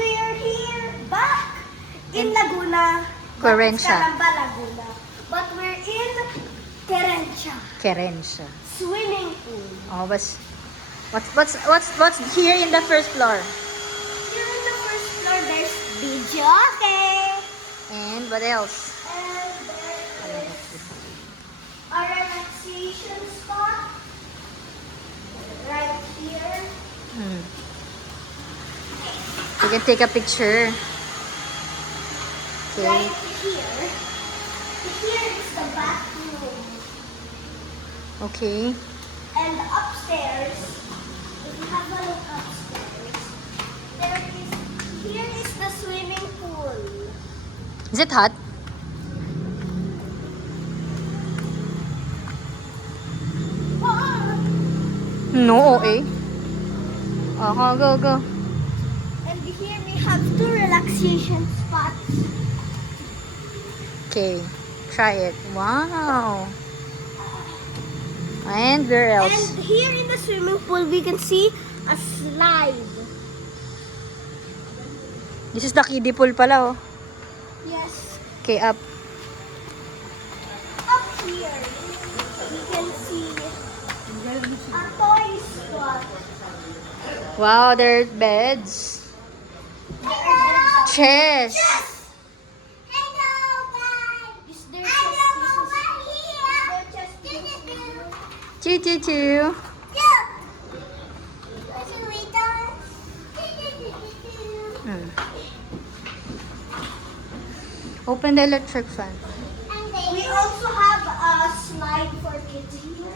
we are here back in Laguna. Querencia. Calamba, Laguna. But we're in Querencia. Querencia. Swimming pool. Oh, what's here in the first floor? Here in the first floor, there's video. Okay. And what else? And there is a relaxation spot right here. You can take a picture. Okay. Right here. Here is the bathroom. Okay. And upstairs, if you have a look upstairs, here is the swimming pool. Is it hot? No, eh. Go. And here we have two relaxation spots. Okay. Try it. Wow. And where else? And here in the swimming pool, we can see a slide. This is the kiddie pool pala, oh. Yes. Okay, up. Up here, we can see a toy spot. Wow, there's beds. Chairs. Hello, guys. Is there Choo. Open the electric fan. We also have a slide for kids here.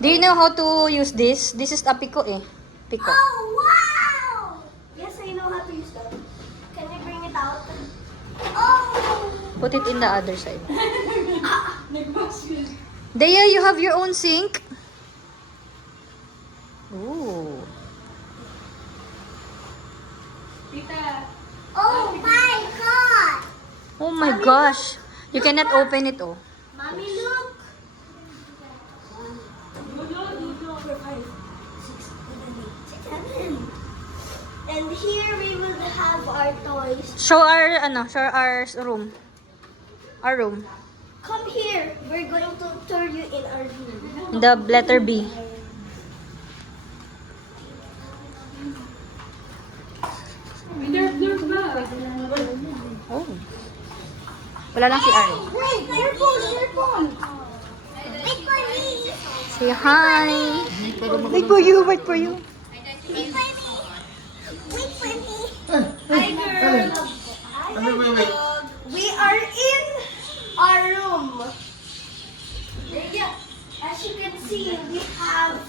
Do you know how to use this? This is a pico, eh. Pico. Oh, wow! Yes, I know how to use that. Can you bring it out? Oh! Put it in the other side. Dea, you have your own sink? Ooh. Oh my God! Oh my gosh. You cannot open it, oh. Mommy, look! 4, 5, 6, 7, 8. And here we will have our toys. Show our room. Our room. Come here. We're going to tour you in our room. The letter B. Oh. Wala lang si Ari. Wait, earphone. Wait for me. Say hi. Wait for you. Wait for me. Hi, girl. Wait. We are in our room. As you can see, we have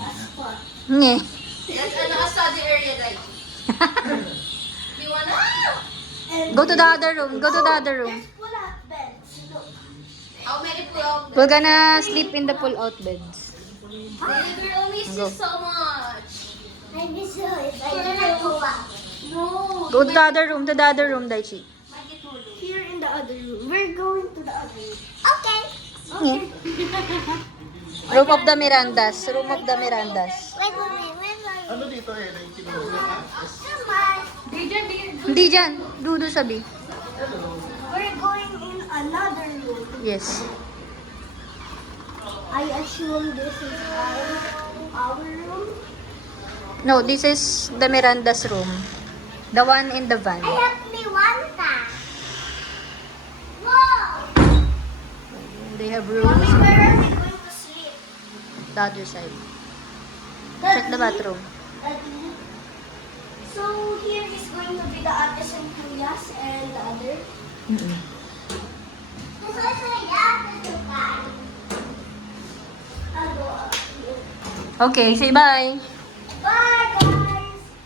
a spot. Nye. That's an study area, right? You wanna? And Go to the other room. there's pull-out beds. Look. How many pull-out? We're gonna sleep in the pull-out beds. Baby girl misses Go. so much. I miss it. I didn't go out. No. Go to the other room, Daichi. Here in the other room. We're going to the other room. Okay. Okay. Room of the Mirandas. Wait for me. Ano dito eh? Come on. Hindi dyan. Dudo sabi. We're going in another room. Yes. I assume this is our room. No, this is the Miranda's room. The one in the van. I have me one time. Whoa! They have Mommy, rooms where are we going to sleep? the other side. Check the bathroom. So here is going to be the Ates and Kuyas and the other. This was a I'll go up here. Okay, say bye.